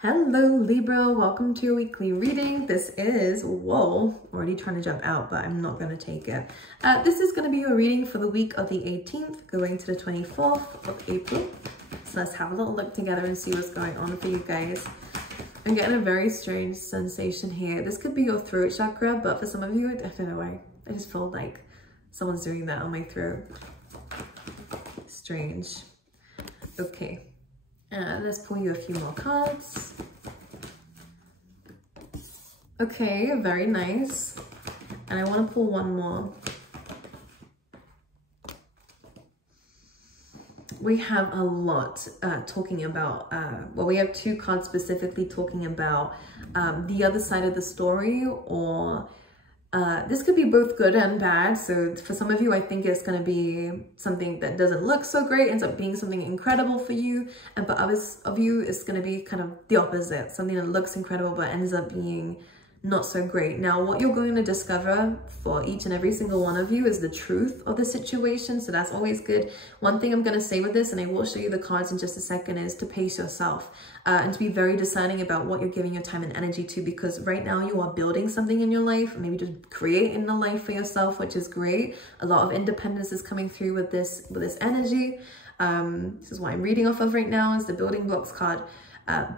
Hello Libra, welcome to your weekly reading. This is, whoa, already trying to jump out, but I'm not going to take it. This is going to be your reading for the week of the 18th going to the 24th of April. So let's have a little look together and see what's going on for you guys. I'm getting a very strange sensation here. This could be your throat chakra, but for some of you, I don't know why. I just feel like someone's doing that on my throat. Strange. Okay. Let's pull you a few more cards. Okay, very nice. And I want to pull one more. We have a lot talking about, well, we have two cards specifically talking about the other side of the story, or this could be both good and bad. So for some of you, I think it's going to be something that doesn't look so great, ends up being something incredible for you. And for others of you, it's going to be kind of the opposite, something that looks incredible but ends up being not so great. Now, what you're going to discover for each and every single one of you is the truth of the situation. So that's always good. One thing I'm going to say with this, and I will show you the cards in just a second, is to pace yourself and to be very discerning about what you're giving your time and energy to, because right now you are building something in your life, maybe just creating a life for yourself, which is great. A lot of independence is coming through with this energy. This is what I'm reading off of right now, is the building blocks card.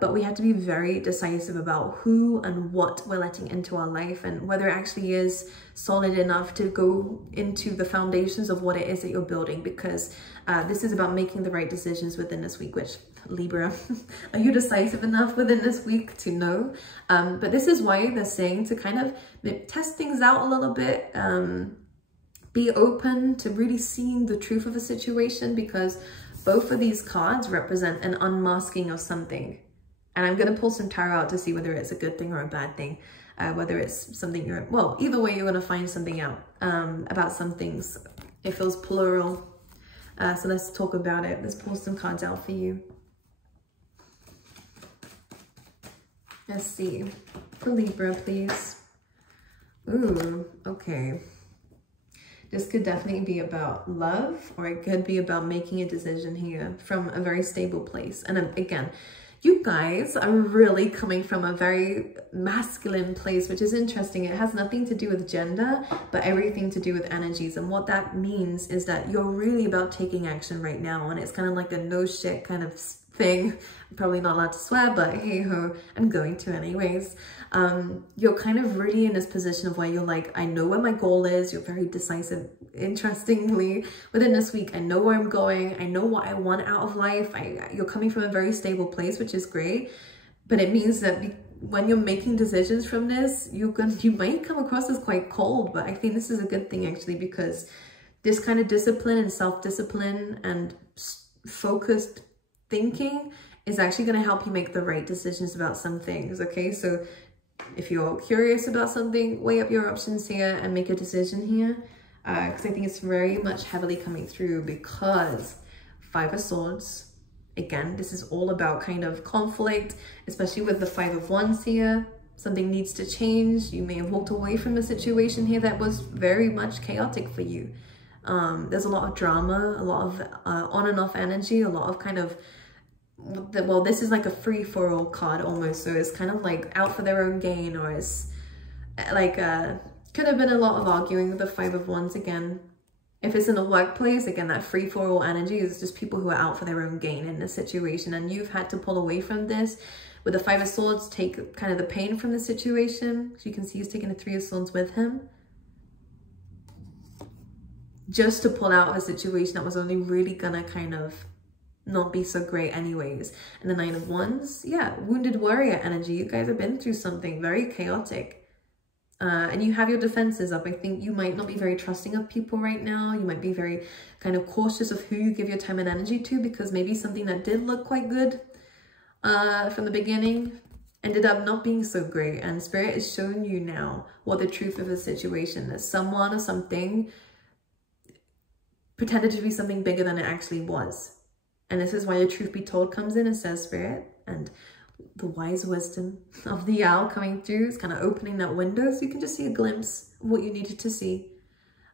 But we have to be very decisive about who and what we're letting into our life, and whether it actually is solid enough to go into the foundations of what it is that you're building, because this is about making the right decisions within this week, which, Libra, are you decisive enough within this week to know? But this is why they're saying to kind of test things out a little bit, be open to really seeing the truth of a situation, because both of these cards represent an unmasking of something. And I'm going to pull some tarot out to see whether it's a good thing or a bad thing, whether it's something you're, well, either way, you're going to find something out about some things. It feels plural. So let's talk about it. Let's pull some cards out for you. Let's see. For Libra, please. Ooh, okay. This could definitely be about love, or it could be about making a decision here from a very stable place. And again, you guys are really coming from a very masculine place, which is interesting. It has nothing to do with gender, but everything to do with energies. And what that means is that you're really about taking action right now. And it's kind of like a no shit kind of thing. I'm probably not allowed to swear, but hey ho, I'm going to anyways. You're kind of really in this position of where you're like, I know where my goal is. You're very decisive. Interestingly, within this week, I know where I'm going. I know what I want out of life. You're coming from a very stable place, which is great. But it means that when you're making decisions from this, you might come across as quite cold. But I think this is a good thing, actually, because this kind of discipline and self-discipline and focused thinking is actually going to help you make the right decisions about some things. Okay, so if you're curious about something, weigh up your options here and make a decision here, because I think it's very much heavily coming through, because Five of Swords, again, this is all about kind of conflict, especially with the Five of Wands here. Something needs to change. You may have walked away from a situation here that was very much chaotic for you. There's a lot of drama, a lot of on and off energy, a lot of kind of, well, this is like a free-for-all card almost, so it's kind of like out for their own gain, or it's like could have been a lot of arguing with the Five of Wands. Again, if it's in a workplace, again, that free-for-all energy is just people who are out for their own gain in this situation, and you've had to pull away from this. With the Five of Swords, take kind of the pain from the situation. So you can see he's taking the Three of Swords with him, just to pull out of a situation that was only really gonna kind of not be so great anyways. And the Nine of Wands, yeah, wounded warrior energy. You guys have been through something very chaotic. And you have your defenses up. I think you might not be very trusting of people right now. You might be very kind of cautious of who you give your time and energy to, because maybe something that did look quite good from the beginning ended up not being so great. And Spirit is showing you now what the truth of the situation is. Someone or something pretended to be something bigger than it actually was. And this is why your truth be told comes in and says, Spirit, and the wise wisdom of the owl coming through is kind of opening that window so you can just see a glimpse of what you needed to see.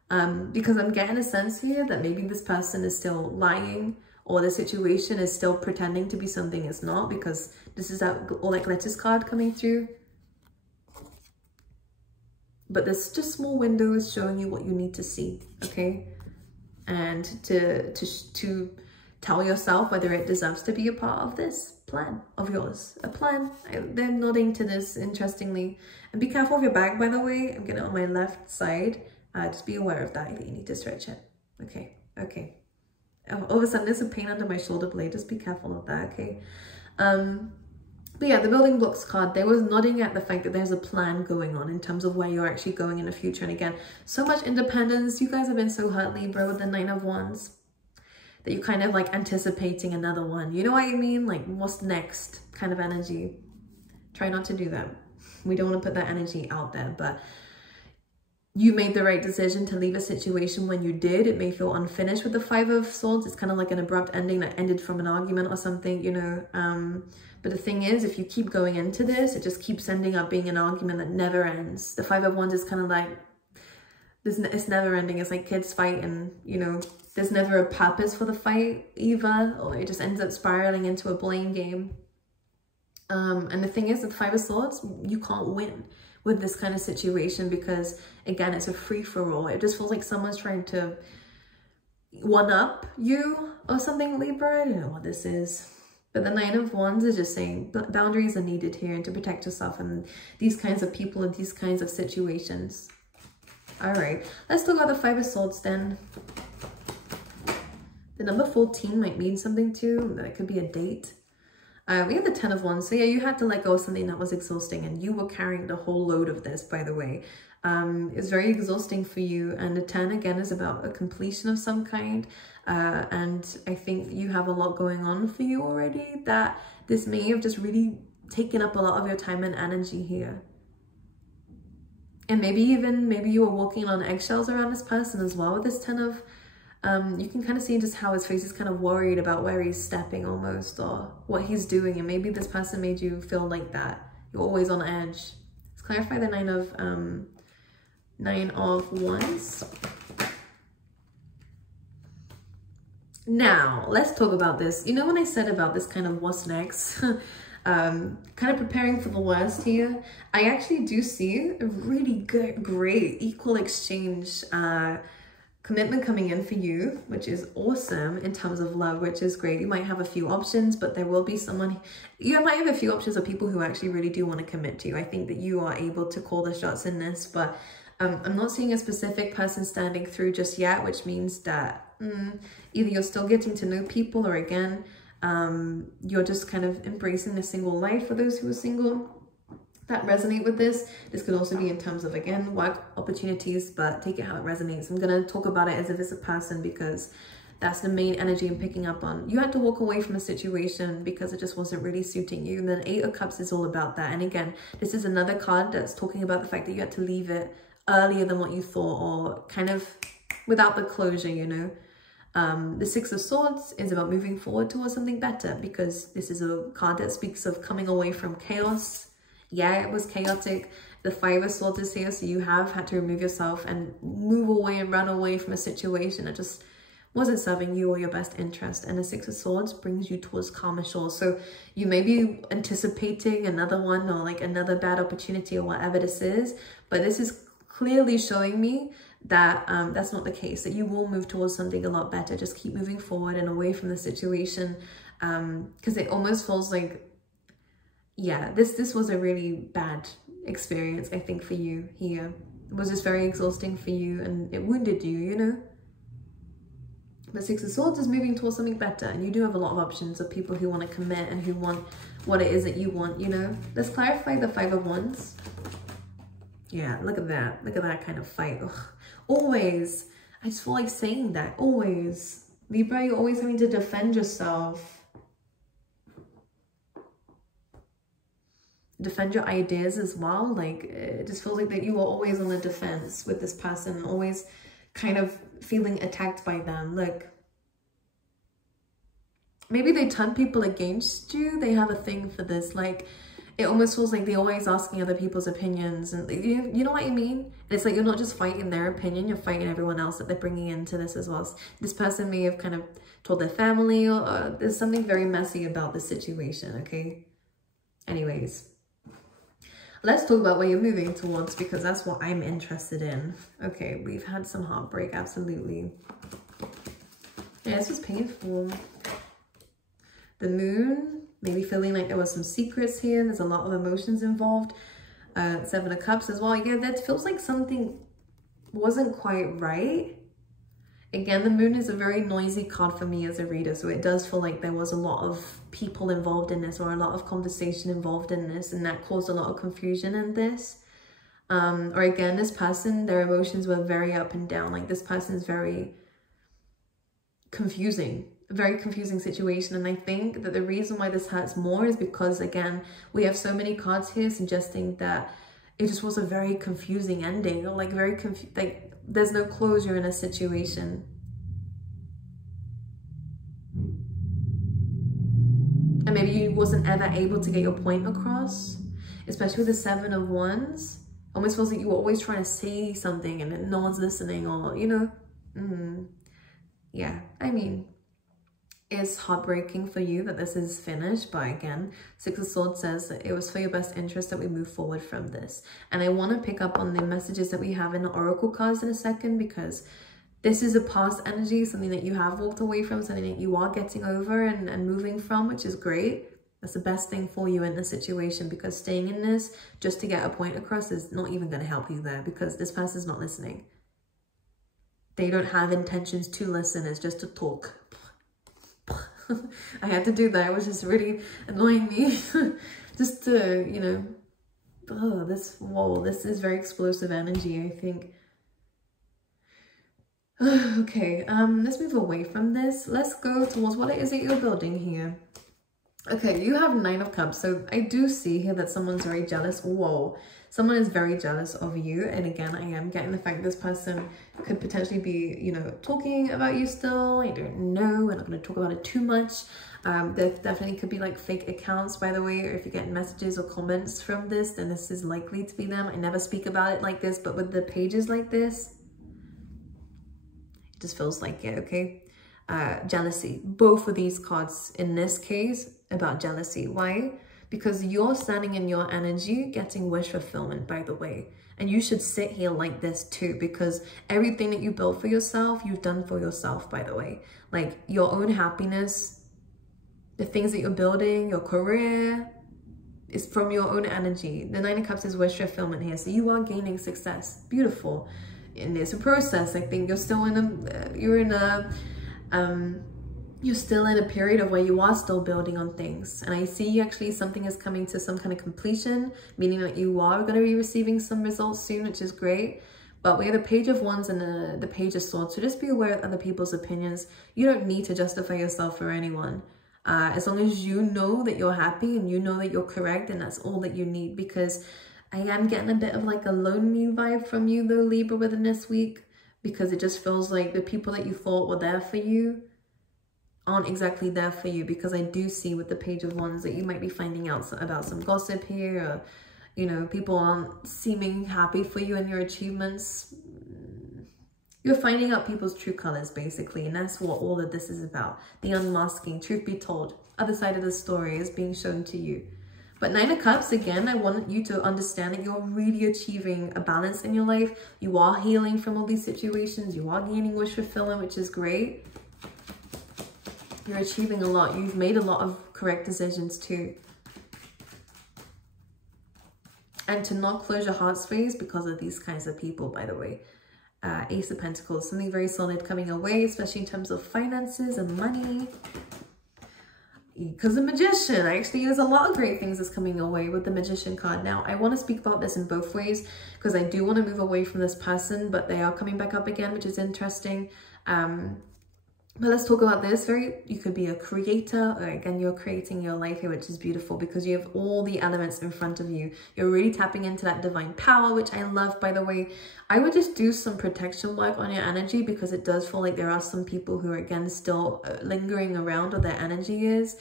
Because I'm getting a sense here that maybe this person is still lying or the situation is still pretending to be something it's not, because this is that or like letters card coming through. But this just small window is showing you what you need to see, okay? And to tell yourself whether it deserves to be a part of this plan of yours. A plan. They're nodding to this, interestingly. And be careful of your back, by the way. I'm getting it on my left side. Just be aware of that if you need to stretch it. Okay, okay. All of a sudden, there's a pain under my shoulder blade. Just be careful of that, okay? But yeah, the building blocks card, they was nodding at the fact that there's a plan going on in terms of where you're actually going in the future. And again, so much independence. You guys have been so hurt, Libra, with the 9 of Wands, that you're kind of like anticipating another one. You know what I mean? Like, what's next kind of energy. Try not to do that. We don't want to put that energy out there, but you made the right decision to leave a situation when you did. It may feel unfinished with the 5 of Swords. It's kind of like an abrupt ending that ended from an argument or something, you know. But the thing is, if you keep going into this, it just keeps ending up being an argument that never ends. The 5 of Wands is kind of like, it's never ending. It's like kids fighting, you know. There's never a purpose for the fight either, or it just ends up spiraling into a blame game. And the thing is, with 5 of Swords, you can't win with this kind of situation, because again, it's a free-for-all. It just feels like someone's trying to one-up you or something, Libra. I don't know what this is. But the 9 of Wands is just saying boundaries are needed here, and to protect yourself and these kinds of people and these kinds of situations. All right, let's talk about the 5 of Swords then. The number 14 might mean something too. That could be a date. We have the 10 of Wands. So yeah, you had to let go of something that was exhausting, and you were carrying the whole load of this, by the way. It's very exhausting for you. And the 10 again is about a completion of some kind. And I think you have a lot going on for you already, that this may have just really taken up a lot of your time and energy here. And maybe you were walking on eggshells around this person as well with this 10 of, you can kind of see just how his face is kind of worried about where he's stepping almost, or what he's doing. And maybe this person made you feel like that. You're always on edge. Let's clarify the 9 of Wands. Now, let's talk about this. You know, when I said about this kind of what's next, kind of preparing for the worst here, I actually do see a really good, great, equal exchange commitment coming in for you, which is awesome in terms of love, which is great. You might have a few options, but there will be someone, you might have a few options of people who actually really do want to commit to you. I think that you are able to call the shots in this, but I'm not seeing a specific person standing through just yet, which means that either you're still getting to know people, or again, you're just kind of embracing the single life for those who are single that resonate with this. This could also be in terms of, again, work opportunities, but take it how it resonates. I'm going to talk about it as if it's a person, because that's the main energy I'm picking up on. You had to walk away from a situation because it just wasn't really suiting you. And then 8 of Cups is all about that. And again, this is another card that's talking about the fact that you had to leave it earlier than what you thought, or kind of without the closure, you know. The 6 of Swords is about moving forward towards something better, because this is a card that speaks of coming away from chaos. Yeah, it was chaotic. The 5 of Swords is here, so you have had to remove yourself and move away and run away from a situation that just wasn't serving you or your best interest. And the 6 of Swords brings you towards calmer shores. So you may be anticipating another one, or like another bad opportunity, or whatever this is, but this is clearly showing me that that's not the case, that you will move towards something a lot better. Just keep moving forward and away from the situation, because it almost feels like, yeah, this was a really bad experience, I think, for you here. It was just very exhausting for you, and it wounded you, you know. But 6 of Swords is moving towards something better, and you do have a lot of options of people who want to commit and who want what it is that you want, you know. Let's clarify the 5 of Wands. Yeah, look at that. Look at that kind of fight. Ugh. Always. I just feel like saying that. Always. Libra, you're always having to defend yourself. Defend your ideas as well. Like, it just feels like that you are always on the defense with this person. Always kind of feeling attacked by them. Like, maybe they turn people against you. They have a thing for this. Like, it almost feels like they're always asking other people's opinions, and you know what I mean? It's like you're not just fighting their opinion, you're fighting everyone else that they're bringing into this as well. This person may have kind of told their family, or there's something very messy about this situation, okay? Anyways, let's talk about where you're moving towards, because that's what I'm interested in. Okay, we've had some heartbreak, absolutely. Yeah, this was painful. The moon, maybe feeling like there was some secrets here. There's a lot of emotions involved. Seven of Cups as well. Yeah, that feels like something wasn't quite right. Again, the moon is a very noisy card for me as a reader, so it does feel like there was a lot of people involved in this, or a lot of conversation involved in this, and that caused a lot of confusion in this. Or again, this person, their emotions were very up and down. Like, this person is very confusing, a very confusing situation. And I think that the reason why this hurts more is because, again, we have so many cards here suggesting that it just was a very confusing ending, or like very like there's no closure in a situation. And maybe you wasn't ever able to get your point across, especially with the Seven of Wands. Almost feels like you were always trying to say something and then no one's listening, or, you know. Yeah, I mean, it's heartbreaking for you that this is finished, but again, Six of Swords says that it was for your best interest that we move forward from this. And I want to pick up on the messages that we have in the Oracle cards in a second, because this is a past energy, something that you have walked away from, something that you are getting over and moving from, which is great. That's the best thing for you in this situation, because staying in this just to get a point across is not even going to help you there, because this person's not listening. They don't have intentions to listen, it's just to talk. I had to do that, it was just really annoying me. Just to, you know, oh, this is very explosive energy, I think. Okay, let's move away from this. Let's go towards what it is that you're building here. Okay, you have Nine of Cups, so I do see here that someone's very jealous. Whoa, someone is very jealous of you. And again, I am getting the fact that this person could potentially be, you know, talking about you still. I don't know, we're not going to talk about it too much. There definitely could be like fake accounts, by the way, or if you get messages or comments from this, then this is likely to be them. I never speak about it like this, but with the pages like this, it just feels like it, okay? Jealousy, both of these cards in this case about jealousy. Why? Because you're standing in your energy getting wish fulfillment, by the way, and you should sit here like this too, because everything that you built for yourself, you've done for yourself, by the way. Like your own happiness, the things that you're building, your career, is from your own energy. The Nine of Cups is wish fulfillment here, so you are gaining success. Beautiful. And it's a process. I think you're still in a you're still in a period of where you are still building on things. And I see actually something is coming to some kind of completion, meaning that you are going to be receiving some results soon, which is great. But we have the Page of Wands and the Page of Swords. So just be aware of other people's opinions. You don't need to justify yourself for anyone. As long as you know that you're happy and you know that you're correct, and that's all that you need. Because I am getting a bit of like a lonely vibe from you though, Libra, within this week. Because it just feels like the people that you thought were there for you aren't exactly there for you, because I do see with the Page of Wands that you might be finding out about some gossip here, or, you know, people aren't seeming happy for you and your achievements. You're finding out people's true colors, basically, and that's what all of this is about. The unmasking, truth be told, other side of the story is being shown to you. But Nine of Cups, again, I want you to understand that you're really achieving a balance in your life. You are healing from all these situations. You are gaining wish fulfillment, which is great. You're achieving a lot. You've made a lot of correct decisions too. And to not close your heart space because of these kinds of people, by the way. Ace of Pentacles, something very solid coming away, especially in terms of finances and money. Because the Magician, actually, there's a lot of great things that's coming away with the Magician card. Now, I want to speak about this in both ways, because I do want to move away from this person, but they are coming back up again, which is interesting. But let's talk about this. You could be a creator, or again, you're creating your life here, which is beautiful because you have all the elements in front of you. You're really tapping into that divine power, which I love, by the way. I would just do some protection work on your energy, because it does feel like there are some people who are, again, still lingering around where their energy is.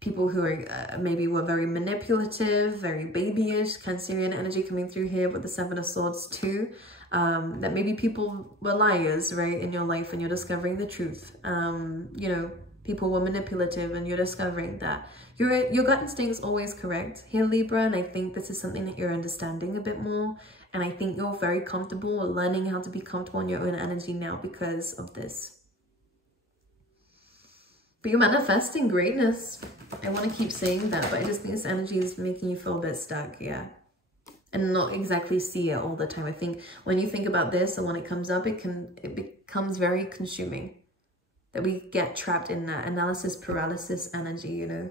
people who are maybe were very manipulative, very babyish, Cancerian energy coming through here with the Seven of Swords too. That maybe people were liars, right, in your life, and you're discovering the truth. You know, people were manipulative and you're discovering that your gut instinct is always correct here, Libra. And I think this is something that you're understanding a bit more. And I think you're very comfortable learning how to be comfortable in your own energy now because of this. But you're manifesting greatness. I want to keep saying that, but I just think this energy is making you feel a bit stuck, yeah. And not exactly see it all the time. I think when you think about this and when it comes up, it becomes very consuming. That we get trapped in that analysis paralysis energy, you know.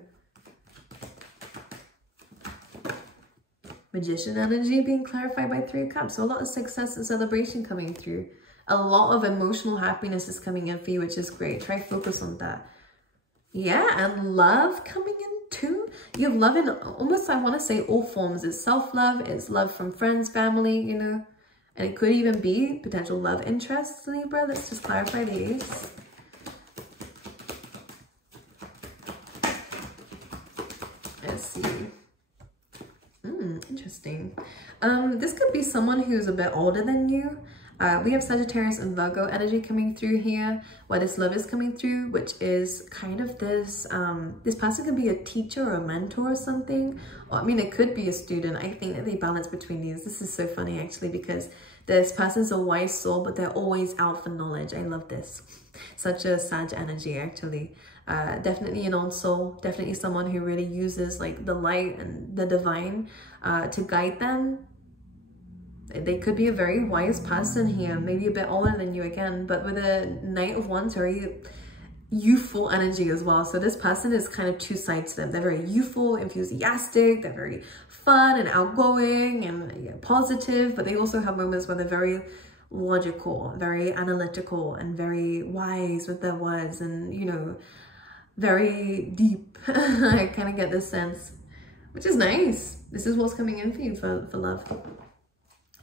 Magician energy being clarified by 3 of Cups. So a lot of success and celebration coming through. A lot of emotional happiness is coming in for you, which is great. Try focus on that. Yeah, and love coming in too. You have love in almost, I want to say, all forms. It's self-love, it's love from friends, family, you know. And it could even be potential love interests, Libra. Let's just clarify these. Let's see. Interesting. This could be someone who's a bit older than you. We have Sagittarius and Virgo energy coming through here, where this love is coming through, which is kind of this, this person could be a teacher or a mentor or something. Or, I mean, it could be a student. I think that they balance between these. This is so funny, actually, because this person's a wise soul, but they're always out for knowledge. I love this. Such a Sag energy, actually. Definitely an old soul, definitely someone who really uses like the light and the divine to guide them. They could be a very wise person here, maybe a bit older than you again, but with a Knight of Wands, very youthful energy as well. So this person is kind of 2 sides to them. They're very youthful, enthusiastic, they're very fun and outgoing and positive, but they also have moments where they're very logical, very analytical, and very wise with their words, and, you know, very deep. I kind of get this sense, which is nice. This is what's coming in for you for love.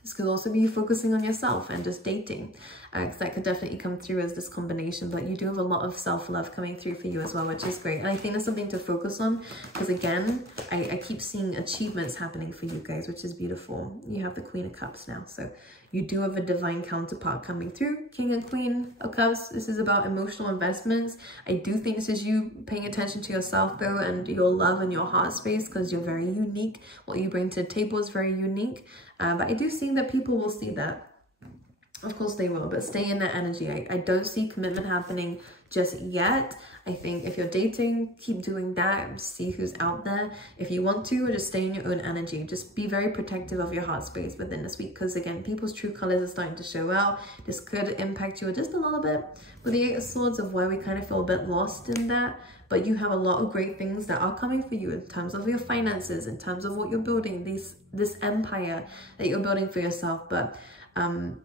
This could also be focusing on yourself and just dating, because that could definitely come through as this combination. But you do have a lot of self-love coming through for you as well, which is great. And I think there's something to focus on, because again, I keep seeing achievements happening for you guys, which is beautiful. You have the Queen of Cups now, so you do have a divine counterpart coming through. King and Queen of Cups, this is about emotional investments. I do think this is you paying attention to yourself though, and your love and your heart space, because you're very unique. What you bring to the table is very unique. But I do see that people will see that. Of course they will, but stay in that energy. I don't see commitment happening just yet. I think if you're dating, keep doing that. See who's out there. If you want to, or just stay in your own energy. Just be very protective of your heart space within this week, because again, people's true colors are starting to show out. This could impact you just a little bit with the 8 of Swords, of where we kind of feel a bit lost in that. But you have a lot of great things that are coming for you in terms of your finances, in terms of what you're building, this empire that you're building for yourself. But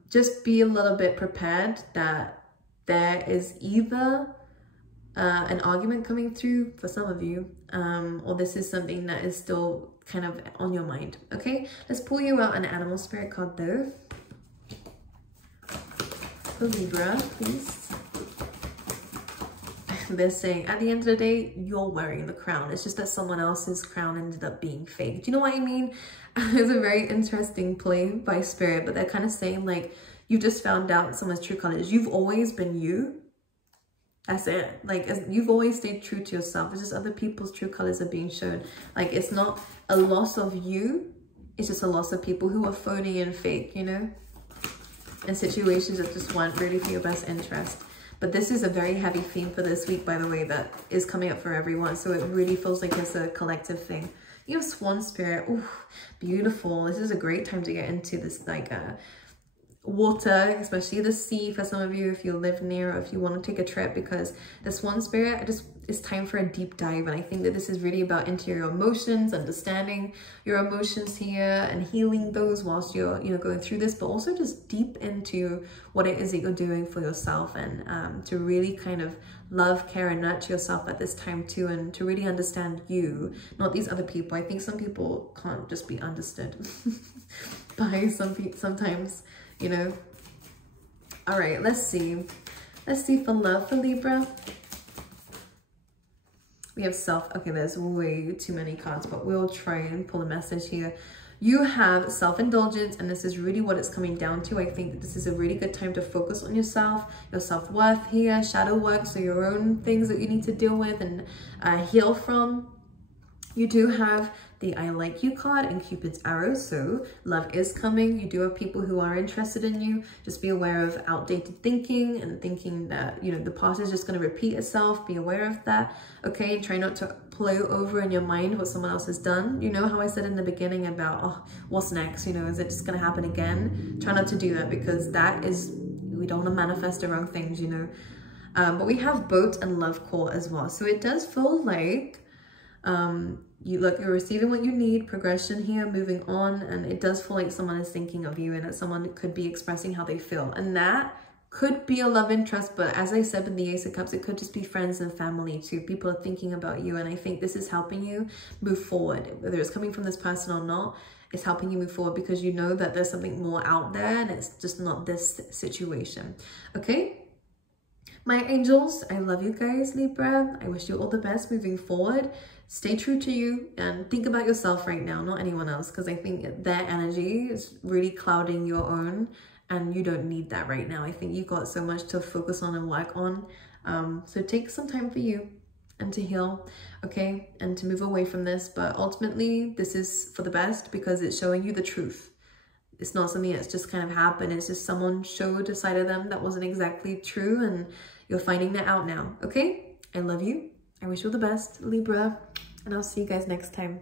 just be a little bit prepared that there is either an argument coming through for some of you, or this is something that is still kind of on your mind. Okay, let's pull you out an animal spirit card though. For Libra, please. They're saying at the end of the day, you're wearing the crown. It's just that someone else's crown ended up being fake. Do you know what I mean? It's a very interesting play by spirit, but they're kind of saying like, you just found out someone's true colors. You've always been you. That's it. Like, you've always stayed true to yourself. It's just other people's true colors are being shown. Like, it's not a loss of you. It's just a loss of people who are phony and fake, you know? And situations that just weren't really for your best interest. But this is a very heavy theme for this week, by the way, that is coming up for everyone. So it really feels like it's a collective thing. You have Swan Spirit. Ooh, beautiful. This is a great time to get into this, like, water, especially the sea for some of you if you live near, or if you want to take a trip, because the Swan Spirit, it's time for a deep dive. And I think that this is really about interior emotions, understanding your emotions here and healing those whilst you're, you know, going through this, but also just deep into what it is that you're doing for yourself, and to really kind of love, care, and nurture yourself at this time too, and to really understand you, not these other people. I think some people can't just be understood by sometimes, you know. All right, let's see for love for Libra. We have self. Okay, there's way too many cards, but we'll try and pull a message here. You have self-indulgence, and this is really what it's coming down to. I think that this is a really good time to focus on yourself, your self-worth here, shadow work, so your own things that you need to deal with and heal from. You do have the I like you card and Cupid's arrow, so love is coming. You do have people who are interested in you. Just be aware of outdated thinking and thinking that, you know, the past is just going to repeat itself. Be aware of that, okay? Try not to play over in your mind what someone else has done. You know how I said in the beginning about, oh, what's next? You know, is it just going to happen again? Try not to do that, because that is, we don't want to manifest the wrong things, you know. But we have boat and love court as well. So it does feel like, you're receiving what you need, progression here, moving on, and it does feel like someone is thinking of you and that someone could be expressing how they feel, and that could be a love interest. But as I said with the Ace of Cups, it could just be friends and family too. People are thinking about you, and I think this is helping you move forward. Whether it's coming from this person or not, it's helping you move forward because you know that there's something more out there and it's just not this situation, okay? My angels, I love you guys, Libra. I wish you all the best moving forward. Stay true to you and think about yourself right now, not anyone else, because I think their energy is really clouding your own, and you don't need that right now. I think you've got so much to focus on and work on. So take some time for you and to heal, okay, and to move away from this. But ultimately, this is for the best because it's showing you the truth. It's not something that's just kind of happened. It's just someone showed a side of them that wasn't exactly true, and you're finding that out now, okay? I love you. I wish you all the best, Libra, and I'll see you guys next time.